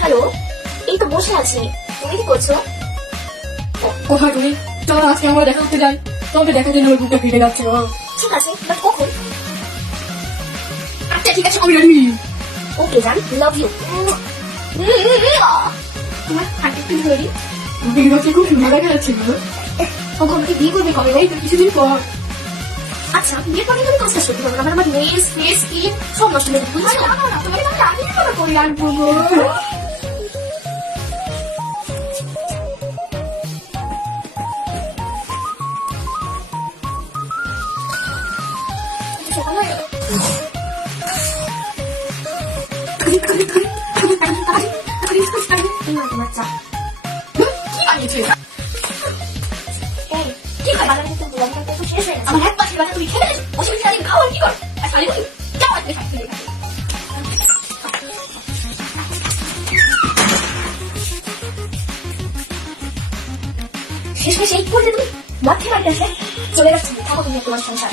Hello, এই তো বসে আছি। তুমি কি করছো? কোথায় তুমি? চলো আজকে আমরা দেখা করতে যাই। তোমাকে দেখাতে আমার বুকটা ফিরে যাচ্ছে। ঠিক আছে, বাট কখন? আচ্ছা ঠিক আছে, আমি রেডি। ওকে জান, লাভ ইউ। তোমার হাতে একটু ধরি। বিয়ে হচ্ছে খুব সুন্দর দেখা যাচ্ছে। কখন আমাকে বিয়ে করবে কবে? এই তো কিছুদিন পর। আচ্ছা, বিয়ের পরে তুমি কাজ করতে পারবে না। আমার নেলস, ফেস, স্কিন সব নষ্ট হয়ে যাবে। বুঝছো? তোমাকে তো আমি আগে করে আনবো। তোমার চা। কি বানিয়েছে? এই, কি হয়? বাজারে কিন্তু লঙ্কা তো শেষ হয়ে গেছে। আমার এক পাশে বাচ্চা তুমি খেয়ে গেছো। বসে বসে সারাদিন খাও আর কি করো? আর শাড়ি বলি যাও আজকে শাড়ি কিনে খাও। শেষমেশ এই করলে তুমি মাঠে বাড়ি আসলে চলে যাচ্ছি। থাকো তুমি তোমার সংসার।